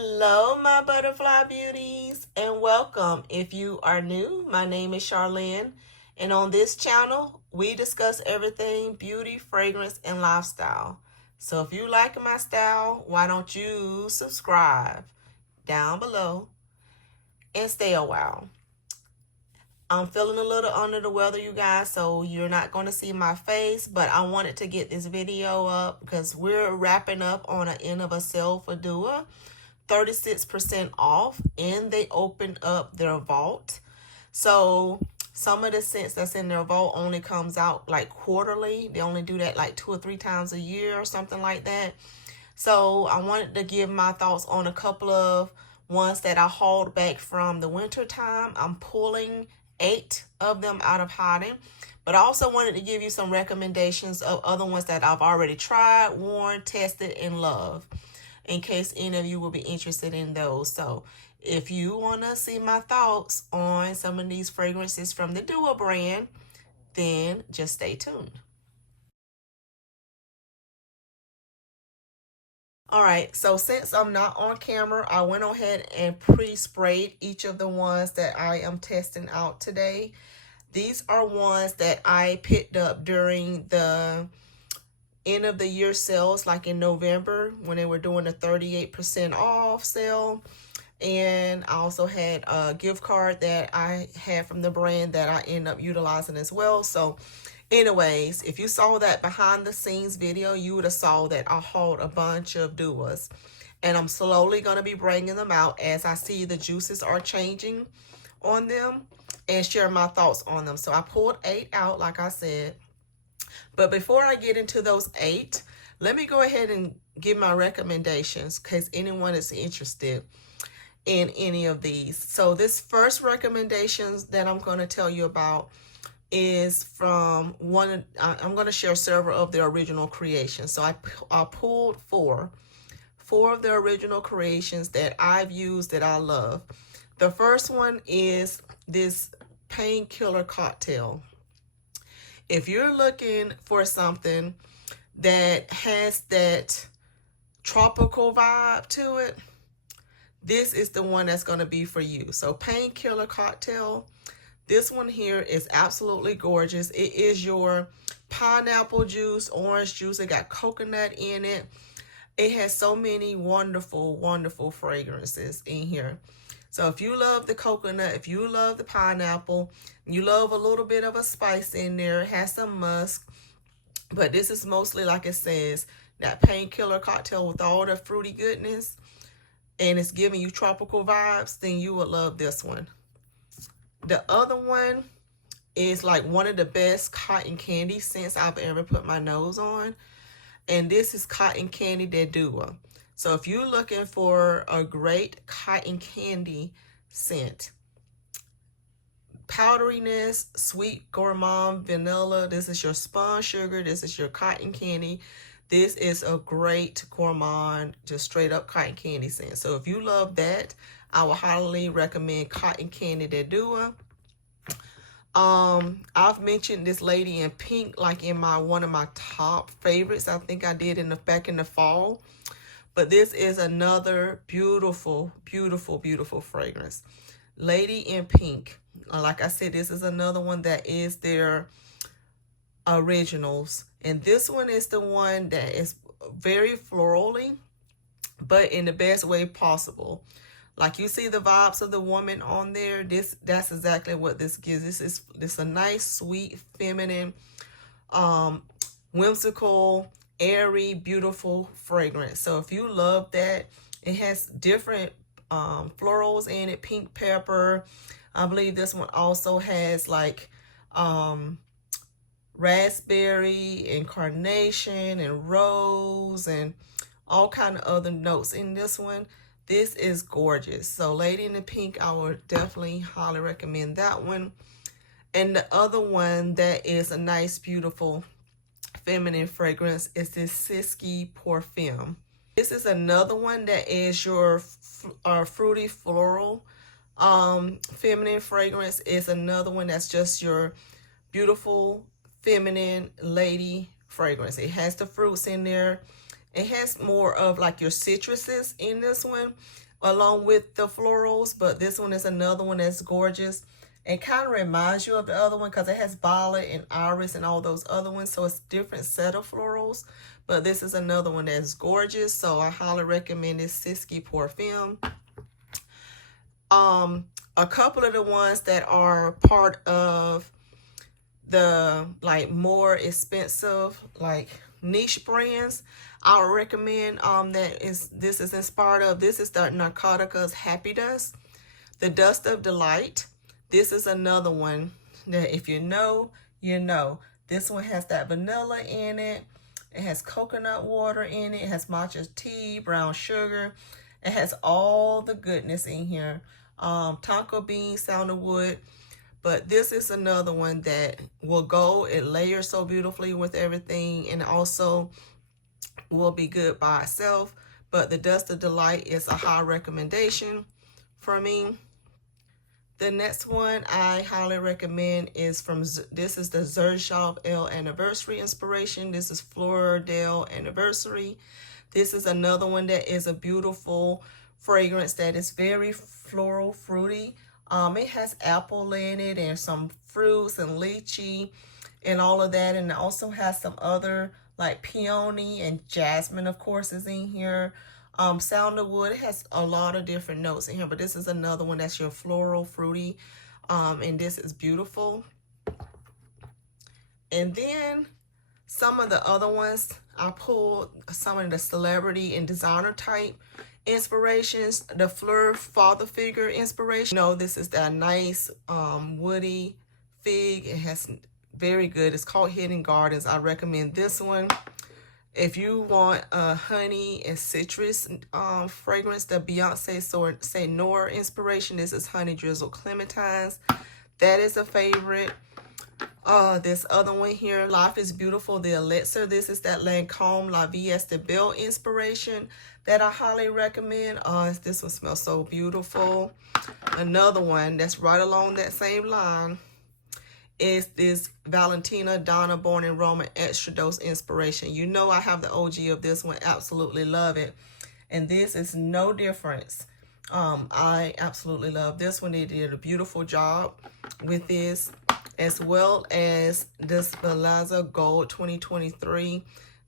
Hello, my butterfly beauties, and welcome. If you are new, my name is Charlen, and on this channel, we discuss everything beauty, fragrance, and lifestyle. So if you like my style, why don't you subscribe down below and stay a while. I'm feeling a little under the weather, you guys, so you're not going to see my face, but I wanted to get this video up because we're wrapping up on an end of a sale for Dua. 36% off, and they opened up their vault. So some of the scents that's in their vault only comes out like quarterly. They only do that like 2 or 3 times a year or something like that. So I wanted to give my thoughts on a couple of ones that I hauled back from the winter time. I'm pulling 8 of them out of hiding, but I also wanted to give you some recommendations of other ones that I've already tried, worn, tested, and love, in case any of you will be interested in those. So if you want to see my thoughts on some of these fragrances from the Dua brand, then just stay tuned. All right, so since I'm not on camera, I went ahead and pre-sprayed each of the ones that I am testing out today. These are ones that I picked up during the end of the year sales, like in November when they were doing a 38% off sale. And I also had a gift card that I had from the brand that I end up utilizing as well. So anyways, if you saw that behind the scenes video, you would have saw that I hauled a bunch of Duas. And I'm slowly going to be bringing them out as I see the juices are changing on them and share my thoughts on them. So I pulled 8 out, like I said. But before I get into those 8, let me go ahead and give my recommendations in case anyone is interested in any of these. So this first recommendations that I'm going to tell you about is from one. I'm going to share several of their original creations. So I pulled four of their original creations that I've used that I love. The first one is this painkiller cocktail. If you're looking for something that has that tropical vibe to it, this is the one that's going to be for you. So painkiller cocktail. This one here is absolutely gorgeous. It is your pineapple juice, orange juice. It got coconut in it. It has so many wonderful, wonderful fragrances in here. So if you love the coconut, if you love the pineapple, you love a little bit of a spice in there, it has some musk, but this is mostly, like it says, that painkiller cocktail with all the fruity goodness, and it's giving you tropical vibes, then you would love this one. The other one is like one of the best cotton candy scents I've ever put my nose on, and this is Cotton Candy de Dua. So if you're looking for a great cotton candy scent, powderiness, sweet gourmand vanilla, this is your spun sugar, this is your cotton candy. This is a great gourmand, just straight up cotton candy scent. So if you love that, I would highly recommend Cotton Candy de Dua. I've mentioned this lady in pink like in one of my top favorites. I think I did back in the fall. But this is another beautiful, beautiful, beautiful fragrance. Lady in Pink. Like I said, this is another one that is their originals. And this one is the one that is very florally, but in the best way possible. Like you see the vibes of the woman on there. That's exactly what this gives. This a nice, sweet, feminine, whimsical, airy, beautiful fragrance. So if you love that, it has different florals in it. Pink pepper. I believe this one also has like raspberry and carnation and rose and all kind of other notes in this one. This is gorgeous. So Lady in the Pink, I would definitely highly recommend that one. And the other one that is a nice, beautiful feminine fragrance is this Siski Parfum. This is another one that is your fruity floral feminine fragrance. Is another one that's just your beautiful feminine lady fragrance. It has the fruits in there. It has more of like your citruses in this one, along with the florals, but this one is another one that's gorgeous. It kind of reminds you of the other one because it has violet and iris and all those other ones, so it's different set of florals. But this is another one that's gorgeous, so I highly recommend this Siski Parfum. A couple of the ones that are part of the like more expensive like niche brands I would recommend this is inspired of. This is the Narcotica's Happy Dust, the Dust of Delight. This is another one that if you know, you know. This one has that vanilla in it. It has coconut water in it. It has matcha tea, brown sugar. It has all the goodness in here. Tonka bean, sandalwood. But this is another one that will go. It layers so beautifully with everything, and also will be good by itself. But the Dust of Delight is a high recommendation for me. The next one I highly recommend is this is the Xerjoff L Anniversary Inspiration. This is Floridale Anniversary. This is another one that is a beautiful fragrance that is very floral, fruity. It has apple in it and some fruits and lychee and all of that. And it also has some other like peony and jasmine, of course, is in here. Sandalwood, it has a lot of different notes in here, but this is another one that's your floral, fruity, and this is beautiful. And then some of the other ones, I pulled some of the celebrity and designer type inspirations. The Fleur Father Figure inspiration. You know, this is that nice woody fig. It has very good. It's called Hidden Gardens. I recommend this one. If you want a honey and citrus fragrance, the Beyonce Say Nor inspiration, this is Honey Drizzle Clementines. That is a favorite. This other one here, Life is Beautiful, the Elixir. This is that Lancome La Vie Est Belle inspiration that I highly recommend. This one smells so beautiful. Another one that's right along that same line is this Valentina Donna Born in Roma Extra Dose Inspiration. You know I have the OG of this one. Absolutely love it. And this is no difference. I absolutely love this one. They did a beautiful job with this, as well as this Bellezza Gold 2023.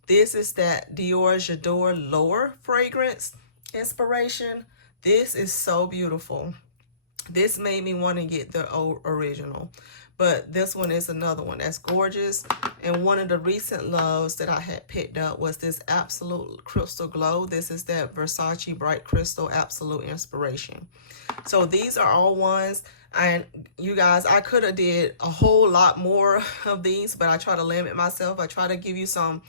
This is that Dior J'adore Lower fragrance inspiration. This is so beautiful. This made me want to get the original. But this one is another one that's gorgeous. And one of the recent loves that I had picked up was this Absolute Crystal Glow. This is that Versace Bright Crystal Absolute Inspiration. So these are all ones. And you guys, I could have did a whole lot more of these, but I try to limit myself. I try to give you some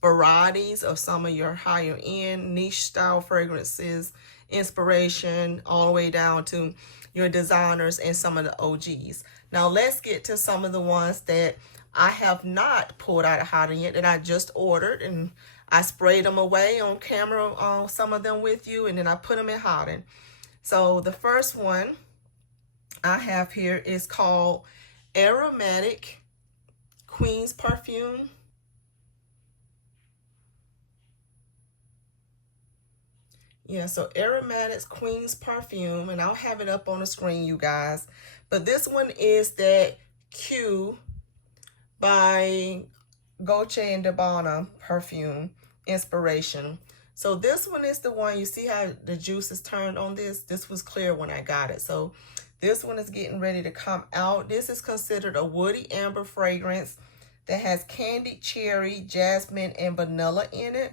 varieties of some of your higher end niche style fragrances, inspiration, all the way down to your designers and some of the OGs. Now let's get to some of the ones that I have not pulled out of hiding yet, that I just ordered, and I sprayed them away on camera, some of them with you, and then I put them in hiding. So the first one I have here is called Aromatic Queen's Perfume. Yeah, so Aromatic Queen's Perfume, and I'll have it up on the screen, you guys. But this one is that Q by Dolce & Gabbana perfume inspiration. So this one is the one, you see how the juice is turned on this? This was clear when I got it. So this one is getting ready to come out. This is considered a woody amber fragrance that has candied cherry, jasmine, and vanilla in it.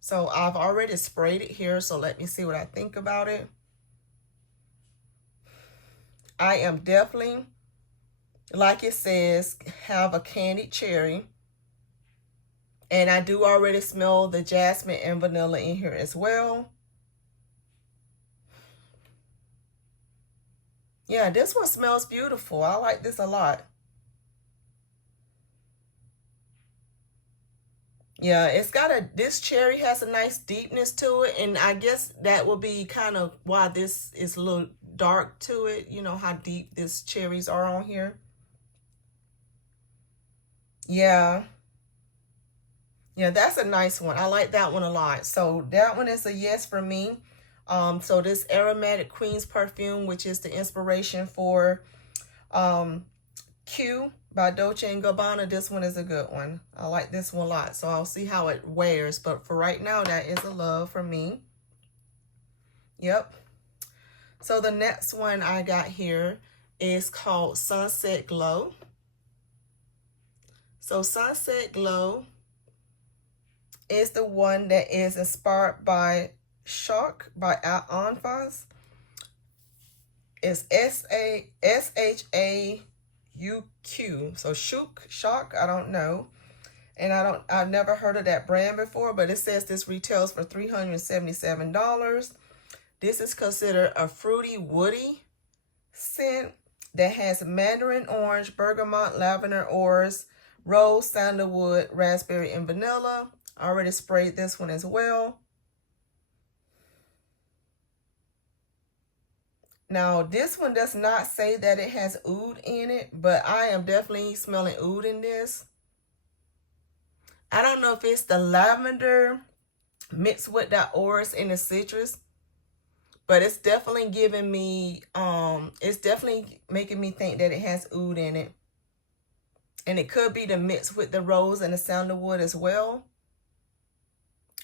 So I've already sprayed it here, so let me see what I think about it. I am definitely, like it says, have a candied cherry. And I do already smell the jasmine and vanilla in here as well. Yeah, this one smells beautiful. I like this a lot. Yeah, it's got this cherry has a nice deepness to it, and I guess that will be kind of why this is a little dark to it. You know how deep these cherries are on here. Yeah. Yeah, that's a nice one. I like that one a lot. So that one is a yes for me. So this Aromatic Queen's perfume, which is the inspiration for um, Q by Dolce & Gabbana, this one is a good one. I like this one a lot. So I'll see how it wears. But for right now, that is a love for me. Yep. So the next one I got here is called Sunset Glow. So Sunset Glow is the one that is inspired by Shock by Anfas. It's SHAUQ. So Shock, I don't know. And I've never heard of that brand before, but it says this retails for $377. This is considered a fruity, woody scent that has mandarin orange, bergamot, lavender, orris, rose, sandalwood, raspberry, and vanilla. I already sprayed this one as well. Now, this one does not say that it has oud in it, but I am definitely smelling oud in this. I don't know if it's the lavender mixed with that orris and the citrus, but it's definitely giving me, it's definitely making me think that it has oud in it. And it could be the mix with the rose and the sandalwood as well.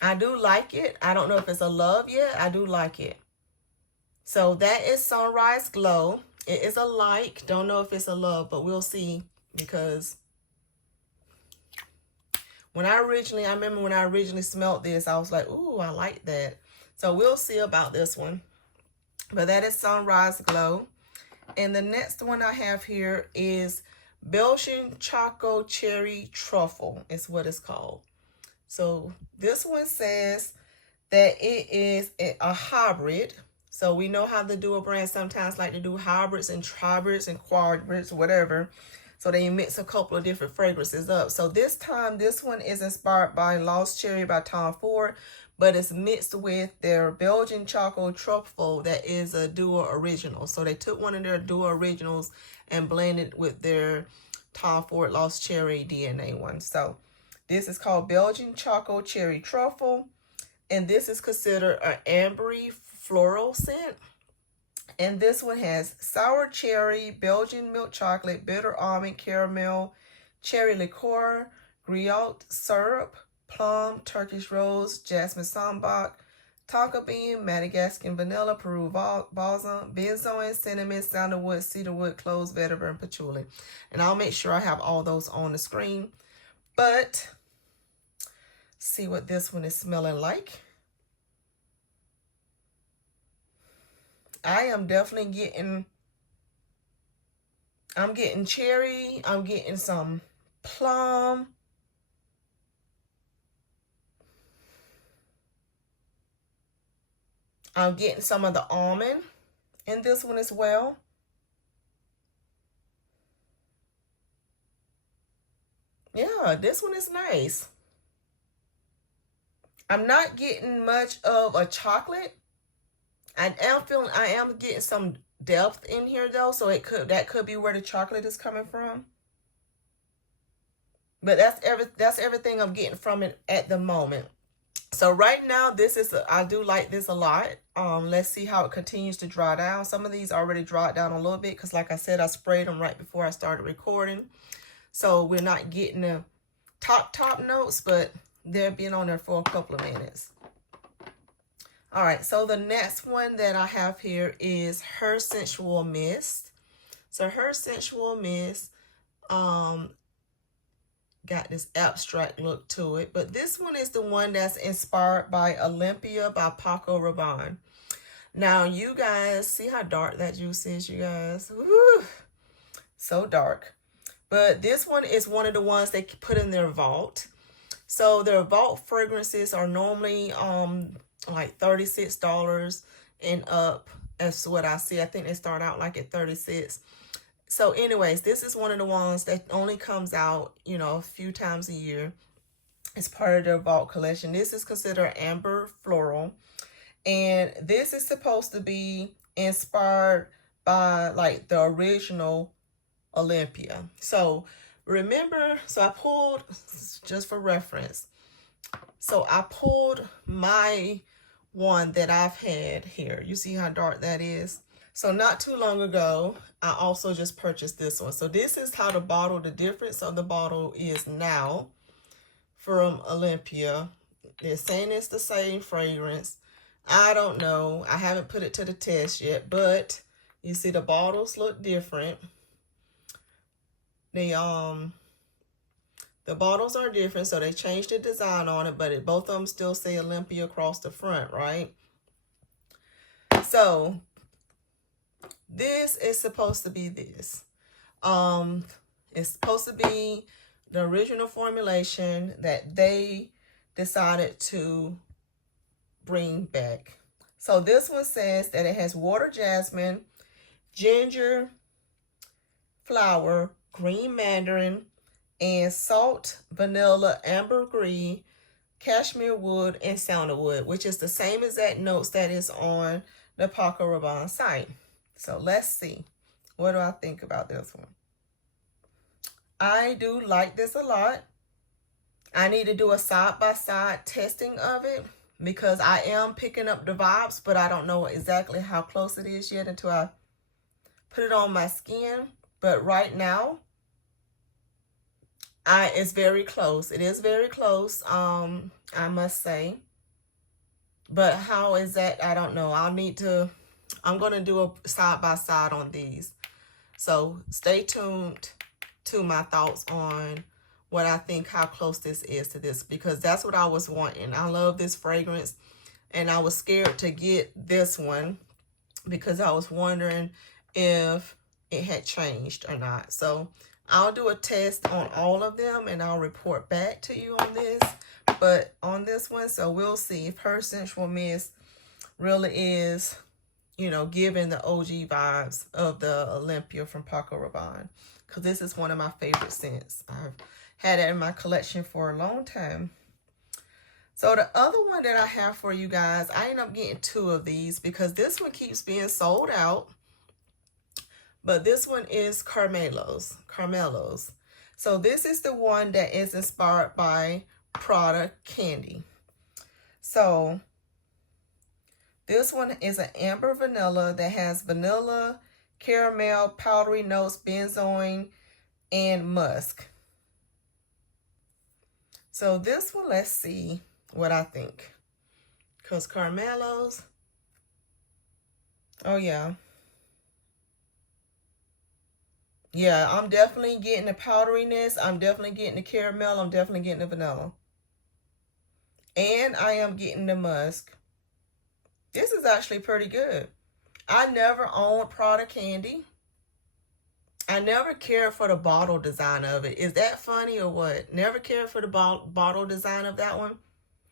I do like it. I don't know if it's a love yet. I do like it. So that is Sunrise Glow. It is a like. Don't know if it's a love, but we'll see, because I remember when I originally smelled this, I was like, ooh, I like that. So we'll see about this one. But that is Sunrise Glow. And the next one I have here is Belgian Choco Cherry Truffle is what it's called. So this one says that it is a hybrid. So we know how the dual brands sometimes like to do hybrids and tribrids and quadrids, whatever. So they mix a couple of different fragrances up. So this time, this one is inspired by Lost Cherry by Tom Ford, but it's mixed with their Belgian Choco Truffle that is a duo original. So they took one of their duo originals and blended with their Tom Ford Lost Cherry DNA one. So this is called Belgian Choco Cherry Truffle, and this is considered an ambery floral scent. And this one has sour cherry, Belgian milk chocolate, bitter almond, caramel, cherry liqueur, griotte syrup, plum, Turkish rose, jasmine sambac, tonka bean, Madagascan vanilla, Peru balsam, benzoin, cinnamon, sandalwood, cedarwood, cloves, vetiver, and patchouli. And I'll make sure I have all those on the screen. But see what this one is smelling like. I am definitely getting, I'm getting cherry, I'm getting some plum. I'm getting some of the almond in this one as well. Yeah, this one is nice. I'm not getting much of a chocolate. I am getting some depth in here though, so that could be where the chocolate is coming from. But that's everything I'm getting from it at the moment. So right now, I do like this a lot. Let's see how it continues to dry down. Some of these already dried down a little bit because, like I said, I sprayed them right before I started recording. So we're not getting the top notes, but they're being on there for a couple of minutes. All right, so the next one that I have here is Her Sensual Mist. So Her Sensual Mist got this abstract look to it, but this one is the one that's inspired by Olympia by Paco Rabanne. Now, you guys, see how dark that juice is, you guys? Woo! So dark. But this one is one of the ones they put in their vault. So their vault fragrances are normally like $36 and up. That's what I see. I think they start out like at 36. So anyways, this is one of the ones that only comes out, a few times a year. It's part of their vault collection. This is considered amber floral. And this is supposed to be inspired by like the original Olympia. So remember, so I pulled, just for reference, So I pulled my one that I've had here. You see how dark that is? So not too long ago, I also just purchased this one. So this is how the difference of the bottle is now from Olympia. They're saying it's the same fragrance. I don't know. I haven't put it to the test yet, but you see the bottles look different. The bottles are different, so they changed the design on it, but both of them still say Olympia across the front, right? So this is supposed to be this. It's supposed to be the original formulation that they decided to bring back. So this one says that it has water jasmine, ginger flower, green mandarin, and salt, vanilla, ambergris, cashmere wood, and sandalwood, which is the same exact notes that is on the Paco Rabanne site. So let's see. What do I think about this one? I do like this a lot. I need to do a side-by-side testing of it because I am picking up the vibes, but I don't know exactly how close it is yet until I put it on my skin. But right now, it's very close. It is very close, I must say. But how is that? I don't know. I'm going to do a side-by-side on these. So stay tuned to my thoughts on what I think, how close this is to this, because that's what I was wanting. I love this fragrance, and I was scared to get this one because I was wondering if it had changed or not. So I'll do a test on all of them, and I'll report back to you on this. But on this one, so we'll see if her Sensual Mist really is, you know, giving the OG vibes of the Olympia from Paco Rabanne, because this is one of my favorite scents. I've had it in my collection for a long time. So the other one that I have for you guys, I end up getting 2 of these because this one keeps being sold out. But this one is Carmelos. So this is the one that is inspired by Prada Candy. So this one is an amber vanilla that has vanilla, caramel, powdery notes, benzoin, and musk. So this one, let's see what I think. Because Carmelos, oh yeah. Yeah, I'm definitely getting the powderiness. I'm definitely getting the caramel. I'm definitely getting the vanilla. And I am getting the musk. This is actually pretty good. I never owned Prada Candy. I never cared for the bottle design of it. Is that funny or what? Never cared for the bottle design of that one.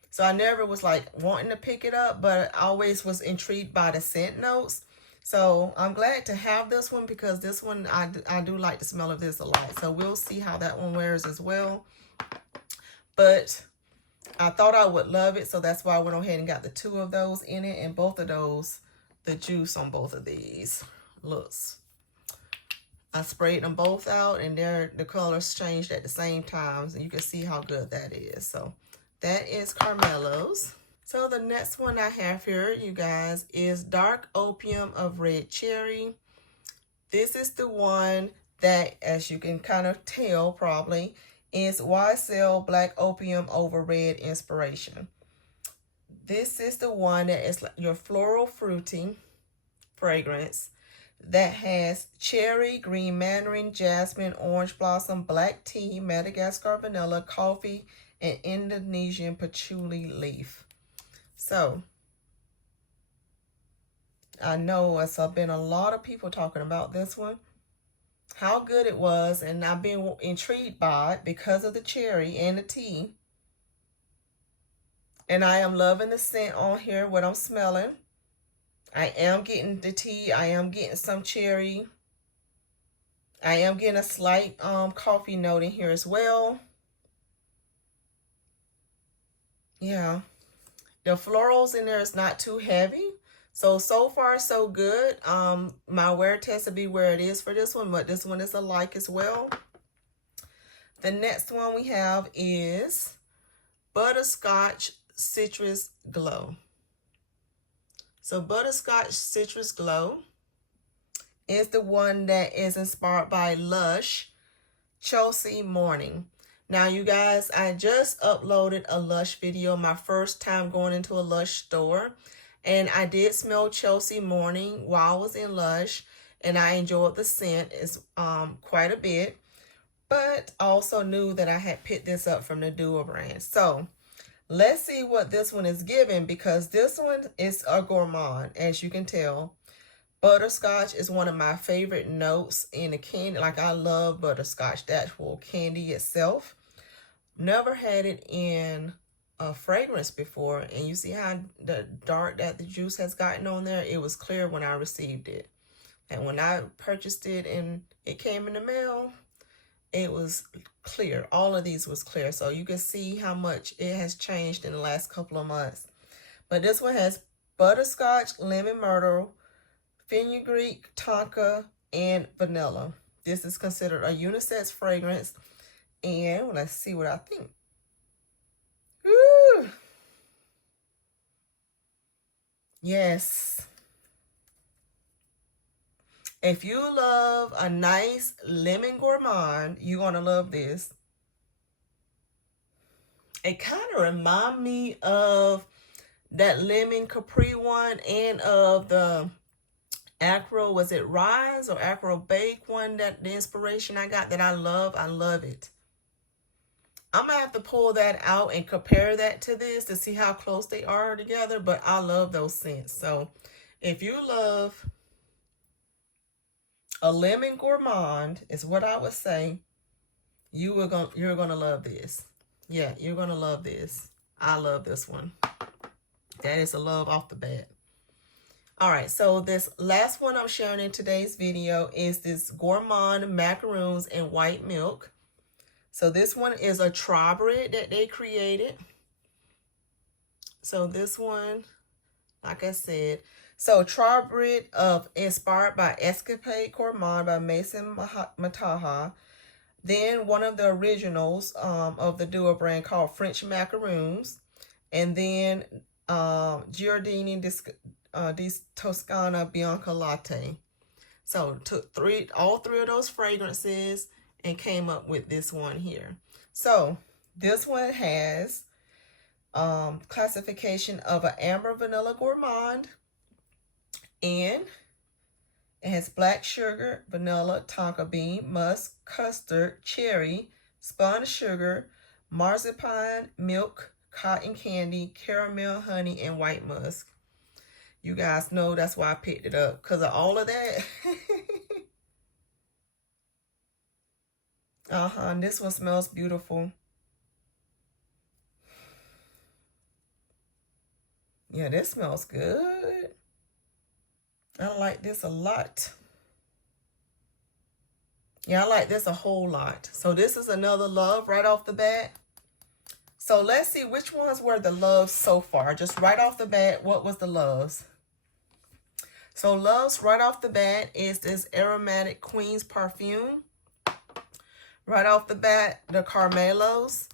So I never was like wanting to pick it up, but I always was intrigued by the scent notes. So I'm glad to have this one because this one, I do like the smell of this a lot. So we'll see how that one wears as well. But I thought I would love it. So that's why I went ahead and got the 2 of those in it. And both of those, the juice on both of these looks. I sprayed them both out and the colors changed at the same time. So you can see how good that is. So that is Carmelos. So the next one I have here, you guys, is Dark Opium of Red Cherry. This is the one that, as you can kind of tell probably, is YSL Black Opium over Red Inspiration. This is the one that is your floral fruity fragrance that has cherry, green mandarin, jasmine, orange blossom, black tea, Madagascar vanilla, coffee, and Indonesian patchouli leaf. So I know it's been a lot of people talking about this one, how good it was, and I've been intrigued by it because of the cherry and the tea. And I am loving the scent on here, what I'm smelling. I am getting the tea. I am getting some cherry. I am getting a slight coffee note in here as well. Yeah. The florals in there is not too heavy. So far, so good. My wear test will be where it is for this one, but this one is a like as well. The next one we have is Butterscotch Citrus Glow. So Butterscotch Citrus Glow is the one that is inspired by Lush Chelsea Morning. Now you guys, I just uploaded a Lush video, my first time going into a Lush store, and I did smell Chelsea Morning while I was in Lush, and I enjoyed the scent quite a bit, but also knew that I had picked this up from the Dupes brand. So let's see what this one is giving, because this one is a gourmand, as you can tell. Butterscotch is one of my favorite notes in the candy. Like, I love butterscotch, the actual candy itself. Never had it in a fragrance before. And you see how the dark that the juice has gotten on there? It was clear when I received it. And when I purchased it and it came in the mail, it was clear. All of these was clear. So you can see how much it has changed in the last couple of months. But this one has butterscotch, lemon myrtle, fenugreek, tonka, and vanilla. This is considered a unisex fragrance. And let's see what I think. Ooh. Yes. If you love a nice lemon gourmand, you're going to love this. It kind of reminds me of that lemon Capri one and of the Acro, was it Rise or Acro Bake one, that the inspiration I got that I love? I love it. I'm going to have to pull that out and compare that to this to see how close they are together, but I love those scents. So if you love a lemon gourmand, is what I would say, you're going to love this. Yeah, you're going to love this. I love this one. That is a love off the bat. All right, so this last one I'm sharing in today's video is this Gourmand Macaroons and White Milk. So this one is a tribrid that they created. So this one, like I said, so tribrid inspired by Escapade Gourmand by Mason Mataha. Then one of the originals of the Dupes brand called French Macaroons. And then Giardini di Toscana Bianca Latte. So took all three of those fragrances and came up with this one here. So this one has classification of an amber vanilla gourmand, and it has black sugar, vanilla, tonka bean, musk, custard, cherry, spun sugar, marzipan, milk, cotton candy, caramel, honey, and white musk. You guys know that's why I picked it up, because of all of that. And this one smells beautiful. Yeah, this smells good. I like this a lot. Yeah, I like this a whole lot. So this is another love right off the bat. So let's see which ones were the loves so far. Just right off the bat, what was the loves? So loves right off the bat is this Aromatic Queen's perfume. Right off the bat, the Carmelos,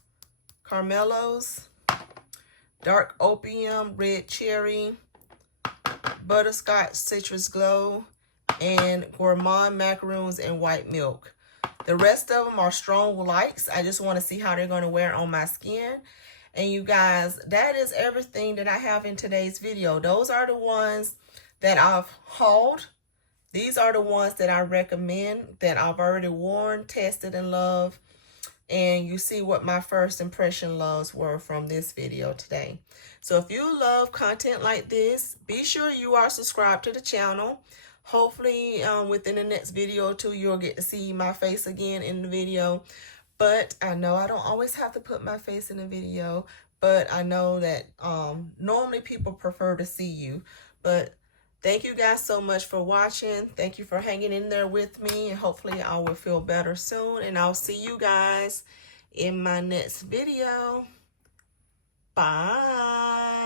Dark Opium, Red Cherry, Butterscotch Citrus Glow, and Gourmand Macaroons and White Milk. The rest of them are strong likes. I just want to see how they're going to wear on my skin. And you guys, that is everything that I have in today's video. Those are the ones that I've hauled. These are the ones that I recommend, that I've already worn, tested, and loved. And you see what my first impression loves were from this video today. So if you love content like this, be sure you are subscribed to the channel. Hopefully within the next video or two, you'll get to see my face again in the video. But I know I don't always have to put my face in the video. But I know that normally people prefer to see you. But thank you guys so much for watching. Thank you for hanging in there with me. And hopefully I will feel better soon. And I'll see you guys in my next video. Bye.